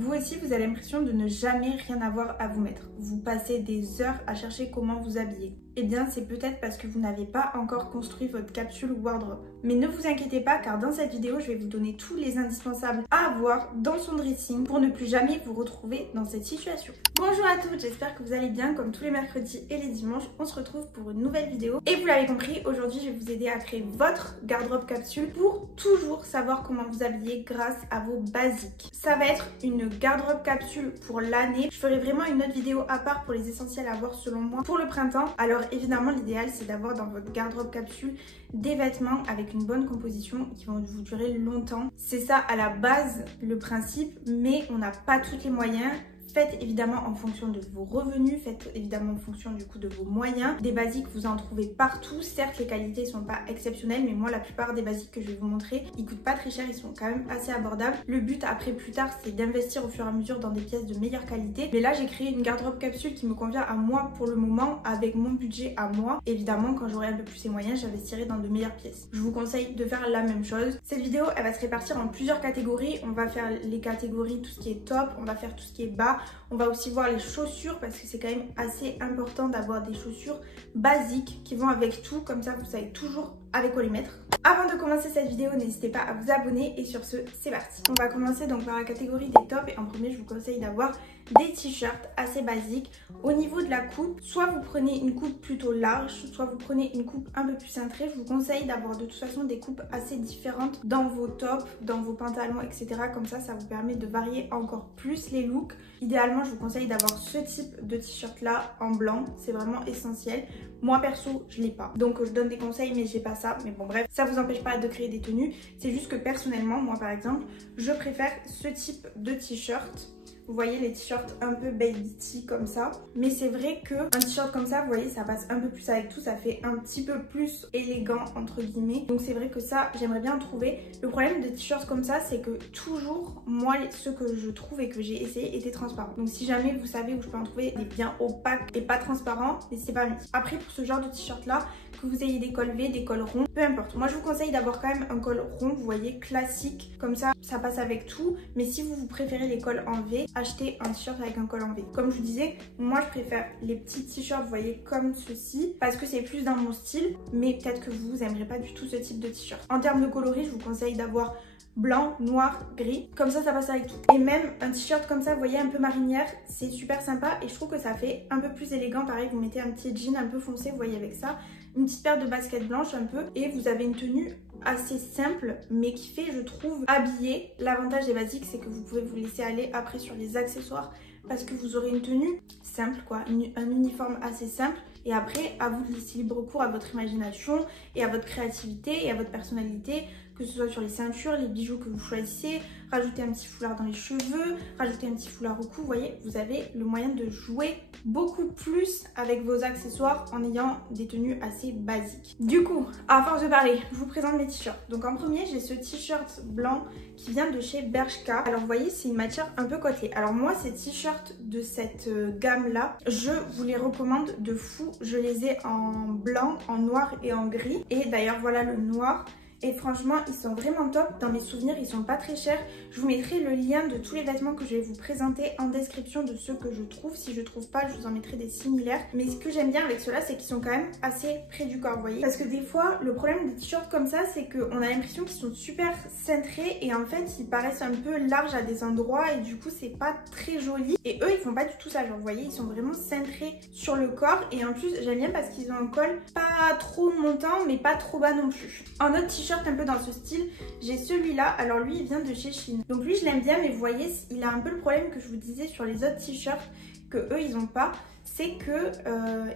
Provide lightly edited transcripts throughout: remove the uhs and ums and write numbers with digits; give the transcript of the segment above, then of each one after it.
Vous aussi, vous avez l'impression de ne jamais rien avoir à vous mettre. Vous passez des heures à chercher comment vous habiller. Eh bien, c'est peut-être parce que vous n'avez pas encore construit votre capsule wardrobe. Mais ne vous inquiétez pas, car dans cette vidéo, je vais vous donner tous les indispensables à avoir dans son dressing pour ne plus jamais vous retrouver dans cette situation. Bonjour à toutes, j'espère que vous allez bien. Comme tous les mercredis et les dimanches, on se retrouve pour une nouvelle vidéo. Et vous l'avez compris, aujourd'hui, je vais vous aider à créer votre garde-robe capsule pour toujours savoir comment vous habiller grâce à vos basiques. Ça va être une garde-robe capsule pour l'année. Je ferai vraiment une autre vidéo à part pour les essentiels à avoir selon moi pour le printemps. Alors évidemment, l'idéal, c'est d'avoir dans votre garde-robe capsule des vêtements avec une bonne composition qui vont vous durer longtemps. C'est ça à la base le principe, mais on n'a pas tous les moyens. Faites évidemment en fonction de vos revenus, faites évidemment en fonction du coup de vos moyens. Des basiques, vous en trouvez partout. Certes, les qualités ne sont pas exceptionnelles, mais moi, la plupart des basiques que je vais vous montrer, ils coûtent pas très cher, ils sont quand même assez abordables. Le but après, plus tard, c'est d'investir au fur et à mesure dans des pièces de meilleure qualité. Mais là, j'ai créé une garde-robe capsule qui me convient à moi pour le moment, avec mon budget à moi. Évidemment, quand j'aurai un peu plus les moyens, j'investirai dans de meilleures pièces. Je vous conseille de faire la même chose. Cette vidéo, elle va se répartir en plusieurs catégories. On va faire les catégories, tout ce qui est top, on va faire tout ce qui est bas. On va aussi voir les chaussures parce que c'est quand même assez important d'avoir des chaussures basiques qui vont avec tout. Comme ça, vous savez toujours avec quoi les mettre. Avant de commencer cette vidéo, n'hésitez pas à vous abonner et sur ce, c'est parti. On va commencer donc par la catégorie des tops et en premier, je vous conseille d'avoir des t-shirts assez basiques. Au niveau de la coupe, soit vous prenez une coupe plutôt large, soit vous prenez une coupe un peu plus cintrée. Je vous conseille d'avoir de toute façon des coupes assez différentes dans vos tops, dans vos pantalons, etc. Comme ça vous permet de varier encore plus les looks. Idéalement, je vous conseille d'avoir ce type de t-shirt là en blanc, c'est vraiment essentiel. Moi perso, je l'ai pas. Donc je donne des conseils mais j'ai pas ça. Mais bon bref, ça vous empêche pas de créer des tenues. C'est juste que personnellement, moi par exemple, je préfère ce type de t-shirt. Vous voyez les t-shirts un peu baby tee comme ça. Mais c'est vrai qu'un t-shirt comme ça, vous voyez, ça passe un peu plus avec tout. Ça fait un petit peu plus élégant entre guillemets. Donc c'est vrai que ça, j'aimerais bien en trouver. Le problème des t-shirts comme ça, c'est que toujours, moi, ceux que je trouve et que j'ai essayé étaient transparents. Donc si jamais vous savez où je peux en trouver des bien opaques et pas transparents, n'hésitez pas à me dire. Après, pour ce genre de t-shirt là, que vous ayez des cols V, des cols ronds, peu importe. Moi, je vous conseille d'avoir quand même un col rond, vous voyez, classique. Comme ça passe avec tout. Mais si vous préférez les cols en V, achetez un t-shirt avec un col en V. Comme je vous disais, moi, je préfère les petits t-shirts, vous voyez, comme ceci, parce que c'est plus dans mon style. Mais peut-être que vous n'aimerez pas du tout ce type de t-shirt. En termes de coloris, je vous conseille d'avoir blanc, noir, gris. Comme ça passe avec tout. Et même un t-shirt comme ça, vous voyez, un peu marinière, c'est super sympa. Et je trouve que ça fait un peu plus élégant. Pareil, vous mettez un petit jean un peu foncé, vous voyez, avec ça. Une petite paire de baskets blanches un peu. Et vous avez une tenue assez simple, mais qui fait, je trouve, habillée. L'avantage des basiques, c'est que vous pouvez vous laisser aller après sur les accessoires. Parce que vous aurez une tenue simple, quoi. Un uniforme assez simple. Et après, à vous de laisser libre cours à votre imagination et à votre créativité et à votre personnalité, que ce soit sur les ceintures, les bijoux que vous choisissez, rajouter un petit foulard dans les cheveux, rajouter un petit foulard au cou. Vous voyez, vous avez le moyen de jouer beaucoup plus avec vos accessoires en ayant des tenues assez basiques. Du coup, à force de parler, je vous présente mes t-shirts. Donc en premier, j'ai ce t-shirt blanc qui vient de chez Bershka. Alors vous voyez, c'est une matière un peu côtelée. Alors moi, ces t-shirts de cette gamme-là, je vous les recommande de fou. Je les ai en blanc, en noir et en gris. Et d'ailleurs, voilà le noir. Et franchement, ils sont vraiment top. Dans mes souvenirs, ils sont pas très chers. Je vous mettrai le lien de tous les vêtements que je vais vous présenter en description de ceux que je trouve. Si je trouve pas, je vous en mettrai des similaires. Mais ce que j'aime bien avec ceux-là, c'est qu'ils sont quand même assez près du corps, vous voyez. Parce que des fois, le problème des t-shirts comme ça, c'est qu'on a l'impression qu'ils sont super cintrés. Et en fait, ils paraissent un peu larges à des endroits. Et du coup, c'est pas très joli. Et eux, ils font pas du tout ça. Genre, vous voyez, ils sont vraiment cintrés sur le corps. Et en plus, j'aime bien parce qu'ils ont un col pas trop montant, mais pas trop bas non plus. En autre t-shirt un peu dans ce style, j'ai celui-là. Alors lui, il vient de chez Shein. Donc lui, je l'aime bien, mais vous voyez, il a un peu le problème que je vous disais sur les autres t-shirts que eux, ils ont pas. C'est que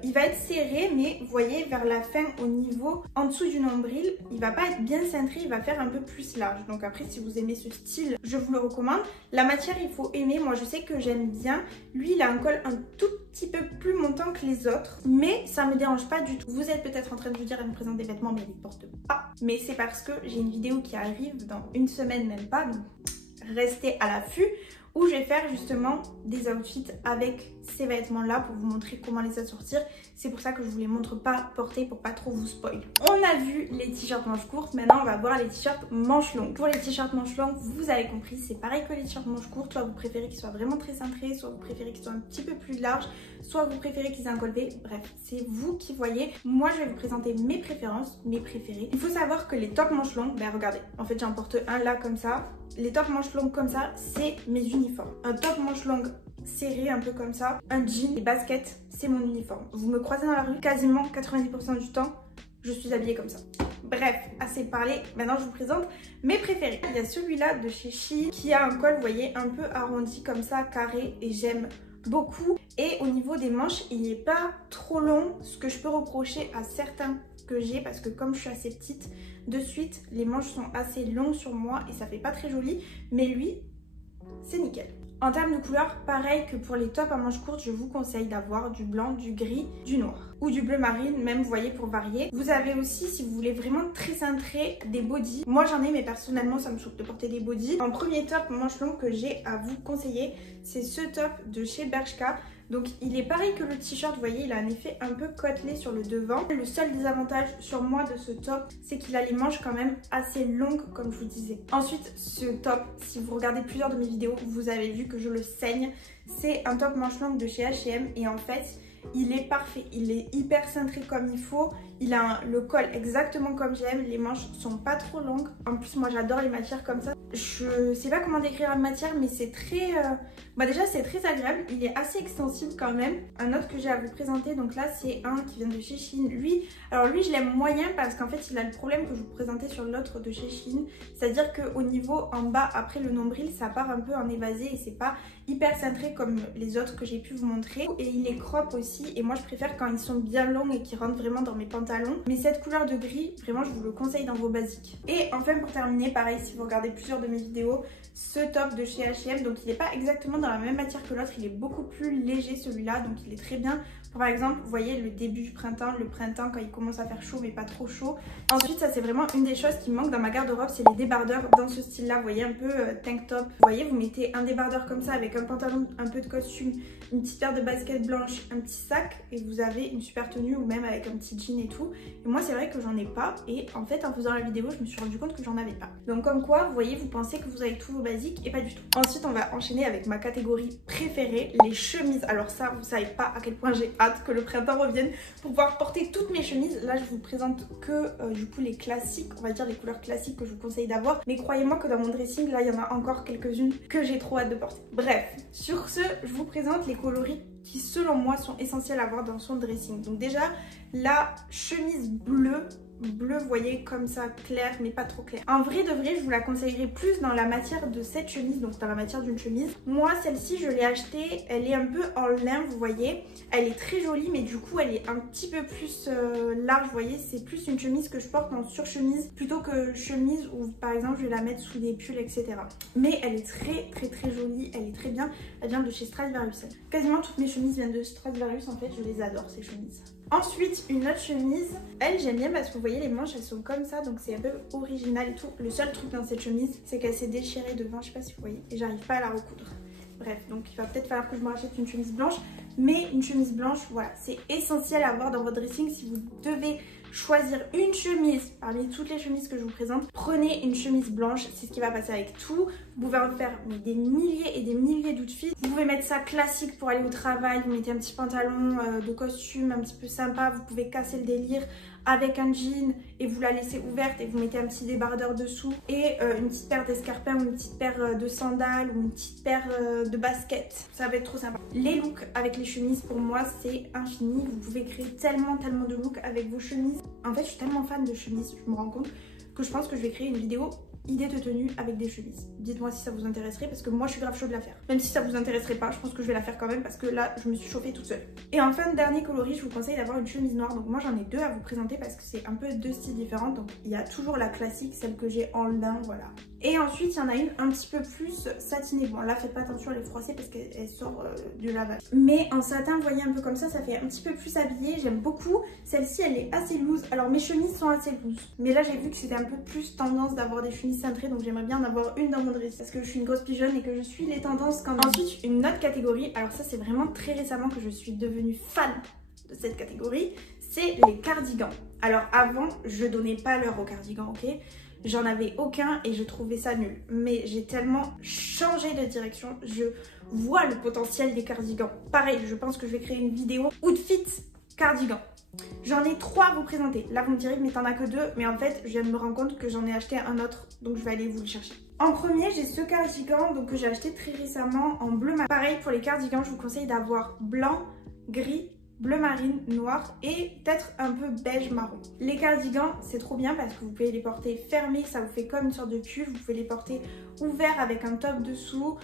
il va être serré, mais vous voyez, vers la fin, au niveau en dessous du nombril, il va pas être bien cintré, il va faire un peu plus large. Donc après, si vous aimez ce style, je vous le recommande. La matière, il faut aimer. Moi, je sais que j'aime bien. Lui, il a un col un tout petit peu plus montant que les autres, mais ça me dérange pas du tout. Vous êtes peut-être en train de vous dire, elle me présente des vêtements, mais elle ne porte pas. Mais c'est parce que j'ai une vidéo qui arrive dans une semaine, même pas, donc restez à l'affût, où je vais faire justement des outfits avec ces vêtements là pour vous montrer comment les assortir. C'est pour ça que je vous les montre pas portés pour pas trop vous spoil. On a vu les t-shirts manches courtes, maintenant on va voir les t-shirts manches longues. Pour les t-shirts manches longues, vous avez compris, c'est pareil que les t-shirts manches courtes, soit vous préférez qu'ils soient vraiment très cintrés, soit vous préférez qu'ils soient un petit peu plus larges, soit vous préférez qu'ils aient un col V, bref, c'est vous qui voyez. Moi je vais vous présenter mes préférences, mes préférés. Il faut savoir que les tops manches longues, ben regardez, en fait j'en porte un là comme ça. Les tops manches longues comme ça, c'est mes uniformes. Un top manches longues serré un peu comme ça, un jean, des baskets, c'est mon uniforme. Vous me croisez dans la rue, quasiment 90% du temps, je suis habillée comme ça. Bref, assez parlé, maintenant je vous présente mes préférés. Il y a celui-là de chez Shein qui a un col, vous voyez, un peu arrondi comme ça, carré, et j'aime beaucoup. Et au niveau des manches, il n'est pas trop long, ce que je peux reprocher à certains que j'ai, parce que comme je suis assez petite, de suite, les manches sont assez longues sur moi et ça fait pas très joli, mais lui, c'est nickel. En termes de couleur, pareil que pour les tops à manches courtes, je vous conseille d'avoir du blanc, du gris, du noir ou du bleu marine, même vous voyez pour varier. Vous avez aussi, si vous voulez vraiment très cintré, des bodys. Moi j'en ai, mais personnellement ça me saoule de porter des bodys. En premier top manches longues que j'ai à vous conseiller, c'est ce top de chez Bershka. Donc il est pareil que le t-shirt, vous voyez, il a un effet un peu côtelé sur le devant. Le seul désavantage sur moi de ce top, c'est qu'il a les manches quand même assez longues comme je vous disais. Ensuite, ce top, si vous regardez plusieurs de mes vidéos, vous avez vu que je le saigne. C'est un top manche longue de chez H&M et en fait, il est parfait, il est hyper cintré comme il faut, il a le col exactement comme j'aime, les manches sont pas trop longues. En plus moi j'adore les matières comme ça, je sais pas comment décrire la matière mais c'est très... déjà c'est très agréable, il est assez extensible quand même. Un autre que j'ai à vous présenter, donc là c'est un qui vient de chez Shein. Lui je l'aime moyen parce qu'en fait il a le problème que je vous présentais sur l'autre de chez Shein, c'est à dire qu'au niveau en bas après le nombril ça part un peu en évasé et c'est pas hyper cintré comme les autres que j'ai pu vous montrer. Et il est crop aussi et moi je préfère quand ils sont bien longs et qui rentrent vraiment dans mes pantalons. Mais cette couleur de gris, vraiment je vous le conseille dans vos basiques. Et enfin pour terminer, pareil si vous regardez plusieurs de mes vidéos, ce top de chez H&M, donc il n'est pas exactement dans la même matière que l'autre, il est beaucoup plus léger celui-là, donc il est très bien. Par exemple, vous voyez le début du printemps, le printemps quand il commence à faire chaud mais pas trop chaud. Ensuite, ça c'est vraiment une des choses qui me manque dans ma garde-robe, c'est les débardeurs dans ce style-là. Vous voyez un peu tank top. Vous voyez, vous mettez un débardeur comme ça avec un pantalon, un peu de costume, une petite paire de baskets blanches, un petit sac et vous avez une super tenue ou même avec un petit jean et tout. Et moi c'est vrai que j'en ai pas et en fait en faisant la vidéo je me suis rendu compte que j'en avais pas. Donc comme quoi, vous voyez, vous pensez que vous avez tous vos basiques et pas du tout. Ensuite, on va enchaîner avec ma catégorie préférée, les chemises. Alors ça, vous savez pas à quel point j'ai hâte que le printemps revienne pour pouvoir porter toutes mes chemises. Là, je vous présente que du coup les classiques, on va dire les couleurs classiques que je vous conseille d'avoir. Mais croyez-moi que dans mon dressing, là, il y en a encore quelques-unes que j'ai trop hâte de porter. Bref, sur ce, je vous présente les coloris qui selon moi sont essentiels à avoir dans son dressing. Donc déjà, la chemise bleue, vous voyez, comme ça, clair mais pas trop clair. En vrai de vrai, je vous la conseillerais plus dans la matière de cette chemise, donc dans la matière d'une chemise. Moi, celle-ci, je l'ai achetée, elle est un peu en lin, vous voyez. Elle est très jolie, mais du coup, elle est un petit peu plus large, vous voyez. C'est plus une chemise que je porte en surchemise plutôt que chemise où, par exemple, je vais la mettre sous des pulls, etc. Mais elle est très jolie, elle est très bien. Elle vient de chez Stradivarius. Quasiment toutes mes chemises viennent de Stradivarius, en fait, je les adore, ces chemises. Ensuite, une autre chemise, elle j'aime bien parce que vous voyez les manches elles sont comme ça, donc c'est un peu original et tout. Le seul truc dans cette chemise, c'est qu'elle s'est déchirée devant, je sais pas si vous voyez, et j'arrive pas à la recoudre. Bref, donc il va peut-être falloir que je me rachète une chemise blanche, mais une chemise blanche, voilà, c'est essentiel à avoir dans votre dressing. Si vous devez choisir une chemise parmi toutes les chemises que je vous présente, prenez une chemise blanche, c'est ce qui va passer avec tout. Vous pouvez en faire des milliers et des milliers d'outfits. Vous pouvez mettre ça classique pour aller au travail, vous mettez un petit pantalon de costume un petit peu sympa, vous pouvez casser le délire avec un jean et vous la laissez ouverte et vous mettez un petit débardeur dessous et une petite paire d'escarpins ou une petite paire de sandales ou une petite paire de baskets. Ça va être trop sympa. Les looks avec les chemises, pour moi, c'est infini. Vous pouvez créer tellement de looks avec vos chemises. En fait, je suis tellement fan de chemises, je me rends compte que je pense que je vais créer une vidéo idée de tenue avec des chemises. Dites-moi si ça vous intéresserait parce que moi je suis grave chaude de la faire. Même si ça vous intéresserait pas, je pense que je vais la faire quand même parce que là je me suis chauffée toute seule. Et enfin, dernier coloris, je vous conseille d'avoir une chemise noire. Donc moi j'en ai deux à vous présenter parce que c'est un peu deux styles différents. Donc il y a toujours la classique, celle que j'ai en lin, voilà. Et ensuite il y en a une un petit peu plus satinée. Bon là faites pas attention à les froisser parce qu'elle sort du lavage. Mais en satin, vous voyez un peu comme ça fait un petit peu plus habillé. J'aime beaucoup. Celle-ci elle est assez loose. Alors mes chemises sont assez loose. Mais là j'ai vu que c'était un peu plus tendance d'avoir des chemises cintrées. Donc j'aimerais bien en avoir une dans mon dress. Parce que je suis une grosse pigeonne et que je suis les tendances quand même. Ensuite une autre catégorie. Alors ça c'est vraiment très récemment que je suis devenue fan de cette catégorie. C'est les cardigans. Alors avant je donnais pas l'heure aux cardigans, ok? J'en avais aucun et je trouvais ça nul. Mais j'ai tellement changé de direction. Je vois le potentiel des cardigans. Pareil, je pense que je vais créer une vidéo outfit cardigan. J'en ai 3 à vous présenter. Là, vous me direz, mais t'en as que 2. Mais en fait, je viens de me rendre compte que j'en ai acheté un autre. Donc, je vais aller vous le chercher. En premier, j'ai ce cardigan donc, que j'ai acheté très récemment en bleu marine. Pareil, pour les cardigans, je vous conseille d'avoir blanc, gris, bleu marine, noir et peut-être un peu beige marron. Les cardigans c'est trop bien parce que vous pouvez les porter fermés, ça vous fait comme une sorte de pull. Vous pouvez les porter ouverts avec un top dessous.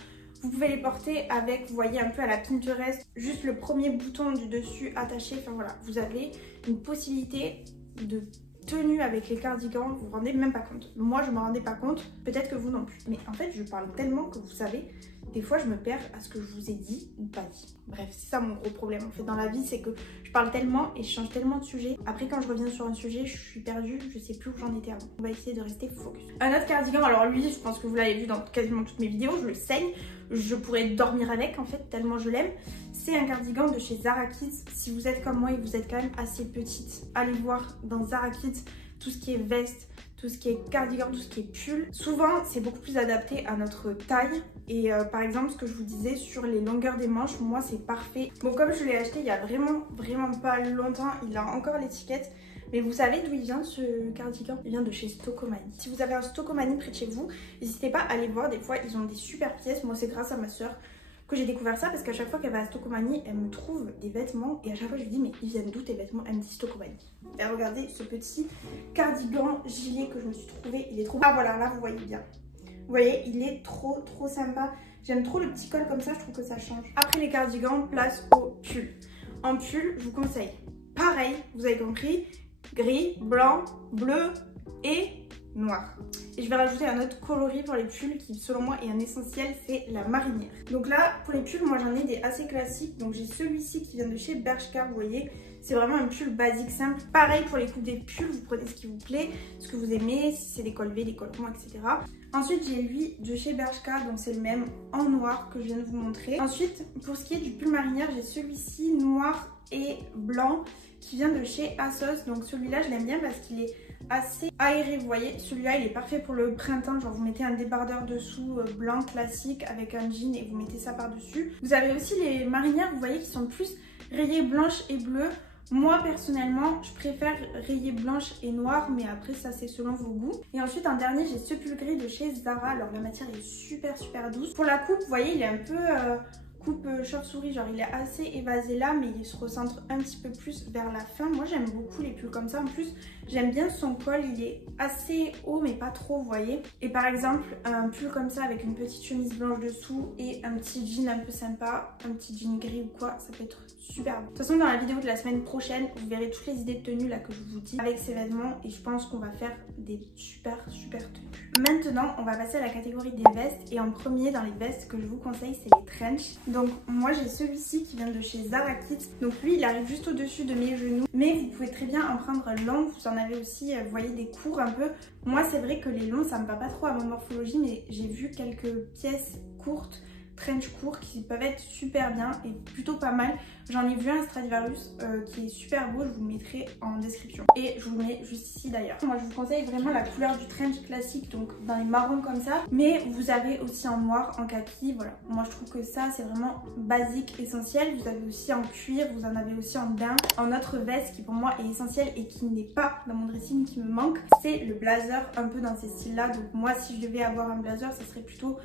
Vous pouvez les porter avec, vous voyez un peu à la Pinterest, juste le premier bouton du dessus attaché. Enfin voilà, vous avez une possibilité de tenue avec les cardigans, vous vous rendez même pas compte. Moi je me rendais pas compte, peut-être que vous non plus. Mais en fait je parle tellement que vous savez, des fois je me perds à ce que je vous ai dit ou pas dit. Bref, c'est ça mon gros problème en fait dans la vie, c'est que je parle tellement et je change tellement de sujet. Après quand je reviens sur un sujet, je suis perdue, je sais plus où j'en étais avant. On va essayer de rester focus. Un autre cardigan, alors lui je pense que vous l'avez vu dans quasiment toutes mes vidéos, je le saigne. Je pourrais dormir avec en fait, tellement je l'aime. C'est un cardigan de chez Zara Kids. Si vous êtes comme moi et vous êtes quand même assez petite, allez voir dans Zara Kids tout ce qui est veste, tout ce qui est cardigan, tout ce qui est pull. Souvent, c'est beaucoup plus adapté à notre taille. Et par exemple, ce que je vous disais sur les longueurs des manches, moi c'est parfait. Bon, comme je l'ai acheté il y a vraiment pas longtemps, il a encore l'étiquette. Mais vous savez d'où il vient ce cardigan? Il vient de chez Stocomanie. Si vous avez un Stocomanie près de chez vous, n'hésitez pas à aller voir. Des fois, ils ont des super pièces. Moi, c'est grâce à ma soeur que j'ai découvert ça parce qu'à chaque fois qu'elle va à Stocomanie, elle me trouve des vêtements. Et à chaque fois, je lui dis, mais ils viennent d'où tes vêtements? Elle me dit Stocomanie. Et regardez ce petit cardigan gilet que je me suis trouvé. Il est trop... Ah voilà, là, vous voyez bien. Vous voyez, il est trop sympa. J'aime trop le petit col comme ça, je trouve que ça change. Après les cardigans, place au pull. En pull, je vous conseille, pareil, vous avez compris, gris, blanc, bleu et noir. Et je vais rajouter un autre coloris pour les pulls qui selon moi est un essentiel, c'est la marinière. Donc là pour les pulls, moi j'en ai des assez classiques. Donc j'ai celui-ci qui vient de chez Bershka, vous voyez. C'est vraiment un pull basique simple. Pareil pour les coupes des pulls, vous prenez ce qui vous plaît, ce que vous aimez, si c'est des cols V, des cols ronds, etc. Ensuite j'ai lui de chez Bershka, donc c'est le même en noir que je viens de vous montrer. Ensuite pour ce qui est du pull marinière, j'ai celui-ci noir et blanc qui vient de chez ASOS. Donc celui-là je l'aime bien parce qu'il est assez aéré, vous voyez. Celui-là il est parfait pour le printemps, genre vous mettez un débardeur dessous blanc classique avec un jean et vous mettez ça par dessus. Vous avez aussi les marinières, vous voyez, qui sont plus rayées blanches et bleues. Moi personnellement je préfère rayées blanche et noire, mais après ça c'est selon vos goûts. Et ensuite en dernier j'ai ce pull gris de chez Zara. Alors la matière est super douce. Pour la coupe vous voyez il est un peu coupe chauve-souris, genre il est assez évasé là, mais il se recentre un petit peu plus vers la fin. Moi j'aime beaucoup les pulls comme ça. En plus j'aime bien son col, il est assez haut mais pas trop, vous voyez. Et par exemple un pull comme ça avec une petite chemise blanche dessous et un petit jean un peu sympa, un petit jean gris ou quoi, ça peut être super bon. De toute façon dans la vidéo de la semaine prochaine vous verrez toutes les idées de tenues là que je vous dis avec ces vêtements, et je pense qu'on va faire des super tenues. Maintenant on va passer à la catégorie des vestes, et en premier dans les vestes que je vous conseille c'est les trench. Donc moi j'ai celui-ci qui vient de chez Zara Kids. Donc lui il arrive juste au dessus de mes genoux, mais vous pouvez très bien en prendre long. Vous en avez aussi, vous voyez, des courts un peu. Moi c'est vrai que les longs ça me va pas trop à ma morphologie, mais j'ai vu quelques pièces courtes, trench courts, qui peuvent être super bien et plutôt pas mal. J'en ai vu un Stradivarius qui est super beau, je vous le mettrai en description. Et je vous le mets juste ici d'ailleurs. Moi je vous conseille vraiment la couleur du trench classique, donc dans les marrons comme ça. Mais vous avez aussi en noir, en kaki, voilà. Moi je trouve que ça c'est vraiment basique, essentiel. Vous avez aussi en cuir, vous en avez aussi en daim. En autre veste qui pour moi est essentielle et qui n'est pas dans mon dressing, qui me manque, c'est le blazer un peu dans ces styles là. Donc moi si je devais avoir un blazer, ça serait plutôt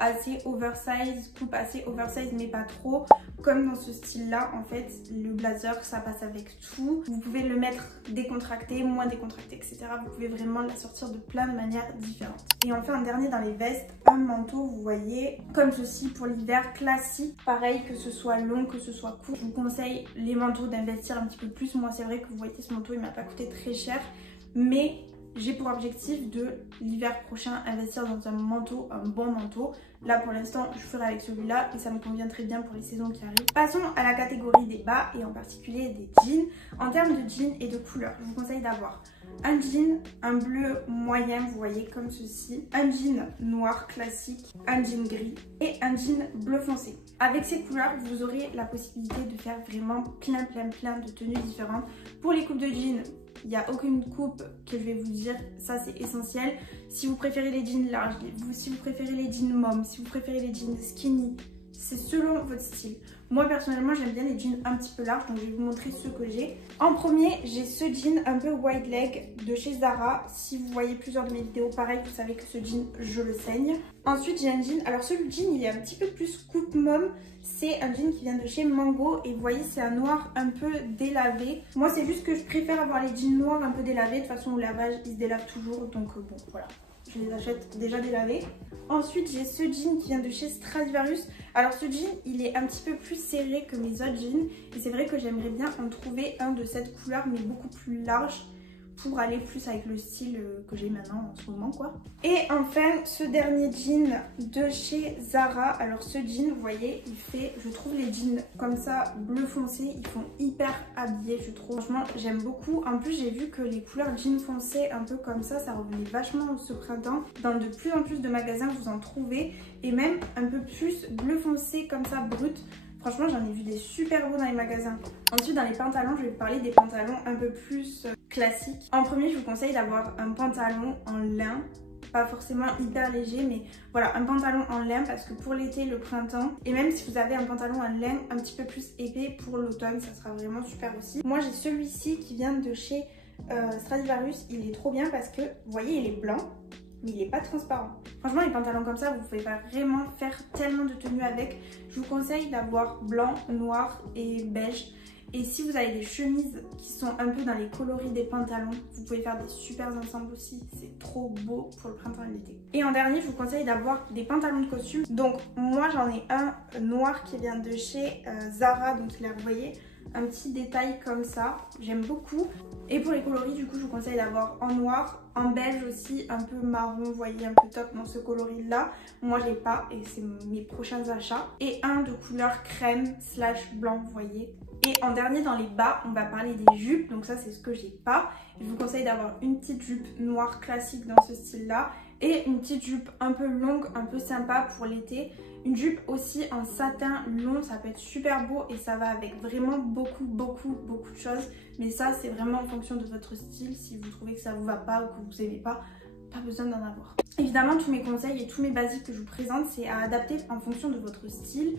assez oversize, coupe assez oversize mais pas trop, comme dans ce style là. En fait le blazer ça passe avec tout, vous pouvez le mettre décontracté, moins décontracté, etc. Vous pouvez vraiment l'assortir de plein de manières différentes. Et enfin un dernier dans les vestes, un manteau, vous voyez, comme ceci pour l'hiver, classique. Pareil, que ce soit long, que ce soit court, je vous conseille les manteaux d'investir un petit peu plus. Moi c'est vrai que vous voyez ce manteau il m'a pas coûté très cher, mais j'ai pour objectif de l'hiver prochain investir dans un manteau, un bon manteau. Là pour l'instant je ferai avec celui-là et ça me convient très bien pour les saisons qui arrivent. Passons à la catégorie des bas et en particulier des jeans. En termes de jeans et de couleurs, je vous conseille d'avoir un jean, un bleu moyen, vous voyez comme ceci, un jean noir classique, un jean gris et un jean bleu foncé. Avec ces couleurs, vous aurez la possibilité de faire vraiment plein de tenues différentes. Pour les coupes de jeans, il n'y a aucune coupe que je vais vous dire, ça c'est essentiel. Si vous préférez les jeans larges, si vous préférez les jeans mom, si vous préférez les jeans skinny, c'est selon votre style. Moi personnellement j'aime bien les jeans un petit peu larges, donc je vais vous montrer ceux que j'ai. En premier, j'ai ce jean un peu wide leg de chez Zara. Si vous voyez plusieurs de mes vidéos pareil, vous savez que ce jean je le saigne. Ensuite j'ai un jean, alors ce jean il est un petit peu plus coupe mom. C'est un jean qui vient de chez Mango et vous voyez c'est un noir un peu délavé. Moi c'est juste que je préfère avoir les jeans noirs un peu délavés. De toute façon au lavage ils se délavent toujours, donc bon voilà. Je les achète déjà délavés. Ensuite j'ai ce jean qui vient de chez Stradivarius. Alors ce jean il est un petit peu plus serré que mes autres jeans. Et c'est vrai que j'aimerais bien en trouver un de cette couleur mais beaucoup plus large, pour aller plus avec le style que j'ai maintenant en ce moment quoi. Et enfin ce dernier jean de chez Zara. Alors ce jean vous voyez il fait, je trouve les jeans comme ça bleu foncé ils font hyper habillés je trouve. Franchement j'aime beaucoup. En plus j'ai vu que les couleurs jean foncé un peu comme ça revenait vachement ce printemps. Dans de plus en plus de magasins vous en trouvez et même un peu plus bleu foncé comme ça brut. Franchement j'en ai vu des super beaux dans les magasins. Ensuite dans les pantalons je vais vous parler des pantalons un peu plus classiques. En premier je vous conseille d'avoir un pantalon en lin. Pas forcément hyper léger mais voilà un pantalon en lin parce que pour l'été, le printemps et même si vous avez un pantalon en lin un petit peu plus épais pour l'automne ça sera vraiment super aussi. Moi j'ai celui-ci qui vient de chez Stradivarius. Il est trop bien parce que vous voyez il est blanc mais il n'est pas transparent. Franchement les pantalons comme ça vous pouvez pas vraiment faire tellement de tenues avec. Je vous conseille d'avoir blanc, noir et beige. Et si vous avez des chemises qui sont un peu dans les coloris des pantalons, vous pouvez faire des super ensembles aussi. C'est trop beau pour le printemps et l'été. Et en dernier, je vous conseille d'avoir des pantalons de costume. Donc moi j'en ai un noir qui vient de chez Zara. Donc là vous voyez un petit détail comme ça. J'aime beaucoup. Et pour les coloris du coup je vous conseille d'avoir en noir, en beige aussi, un peu marron, vous voyez un peu top dans ce coloris là. Moi je l'ai pas et c'est mes prochains achats. Et un de couleur crème / blanc vous voyez. Et en dernier dans les bas, on va parler des jupes. Donc ça c'est ce que j'ai pas. Je vous conseille d'avoir une petite jupe noire classique dans ce style là. Et une petite jupe un peu longue, un peu sympa pour l'été. Une jupe aussi en satin long, ça peut être super beau et ça va avec vraiment beaucoup de choses. Mais ça c'est vraiment en fonction de votre style. Si vous trouvez que ça vous va pas ou que vous aimez pas besoin d'en avoir. Évidemment tous mes conseils et tous mes basiques que je vous présente c'est à adapter en fonction de votre style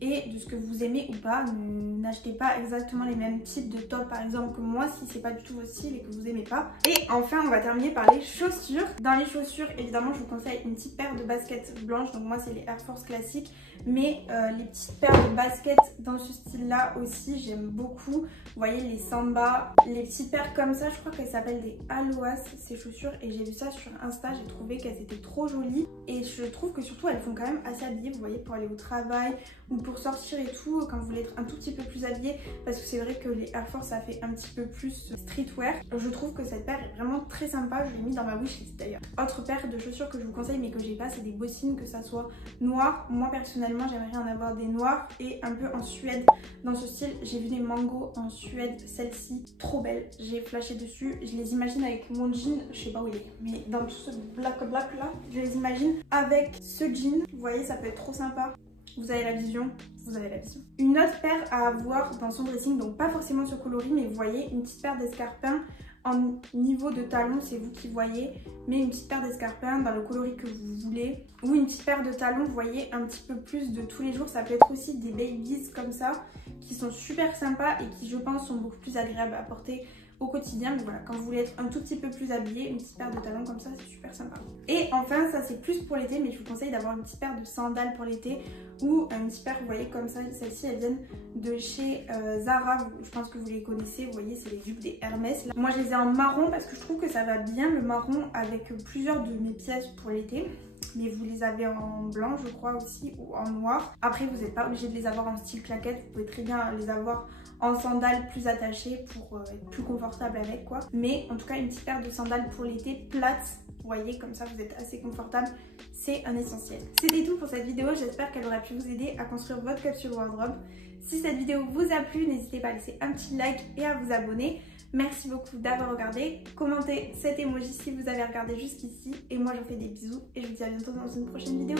et de ce que vous aimez ou pas. N'achetez pas exactement les mêmes types de tops par exemple que moi si c'est pas du tout votre style et que vous aimez pas. Et enfin on va terminer par les chaussures. Dans les chaussures évidemment je vous conseille une petite paire de baskets blanches. Donc moi c'est les Air Force classiques. Mais les petites paires de baskets dans ce style là aussi j'aime beaucoup. Vous voyez les Samba, les petites paires comme ça, je crois qu'elles s'appellent des Aloas ces chaussures. Et j'ai vu ça sur Insta, j'ai trouvé qu'elles étaient trop jolies. Et je trouve que surtout elles font quand même assez habillées, vous voyez, pour aller au travail ou pour sortir et tout, quand vous voulez être un tout petit peu plus habillé. Parce que c'est vrai que les Air Force ça fait un petit peu plus streetwear. Je trouve que cette paire est vraiment très sympa, je l'ai mis dans ma wishlist d'ailleurs. Autre paire de chaussures que je vous conseille mais que j'ai pas, c'est des bottines, que ça soit noir. Moi personnellement j'aimerais en avoir des noirs et un peu en suède dans ce style. J'ai vu des Mango en suède, celle-ci trop belle, j'ai flashé dessus. Je les imagine avec mon jean, je sais pas où il est, mais dans tout ce black là, je les imagine avec ce jean. Vous voyez ça peut être trop sympa. Vous avez la vision, vous avez la vision. Une autre paire à avoir dans son dressing, donc pas forcément ce coloris, mais vous voyez une petite paire d'escarpins en niveau de talon, c'est vous qui voyez, mais une petite paire d'escarpins dans le coloris que vous voulez. Ou une petite paire de talons, vous voyez, un petit peu plus de tous les jours. Ça peut être aussi des babies comme ça, qui sont super sympas et qui je pense sont beaucoup plus agréables à porter au quotidien. Mais voilà, quand vous voulez être un tout petit peu plus habillé, une petite paire de talons comme ça, c'est super sympa. Et enfin, ça c'est plus pour l'été, mais je vous conseille d'avoir une petite paire de sandales pour l'été ou une petite paire, vous voyez, comme ça. Celles-ci, elles viennent de chez Zara, je pense que vous les connaissez, vous voyez, c'est les jupes des Hermès. Là, moi, je les ai en marron parce que je trouve que ça va bien le marron avec plusieurs de mes pièces pour l'été. mais vous les avez en blanc je crois aussi ou en noir. Après vous n'êtes pas obligé de les avoir en style claquette, vous pouvez très bien les avoir en sandales plus attachées pour être plus confortable avec quoi. Mais en tout cas une petite paire de sandales pour l'été plates, vous voyez, comme ça vous êtes assez confortable, c'est un essentiel. C'était tout pour cette vidéo, j'espère qu'elle aura pu vous aider à construire votre capsule wardrobe. Si cette vidéo vous a plu, n'hésitez pas à laisser un petit like et à vous abonner. Merci beaucoup d'avoir regardé, commentez cet emoji si vous avez regardé jusqu'ici et moi je vous fais des bisous et je vous dis à bientôt dans une prochaine vidéo.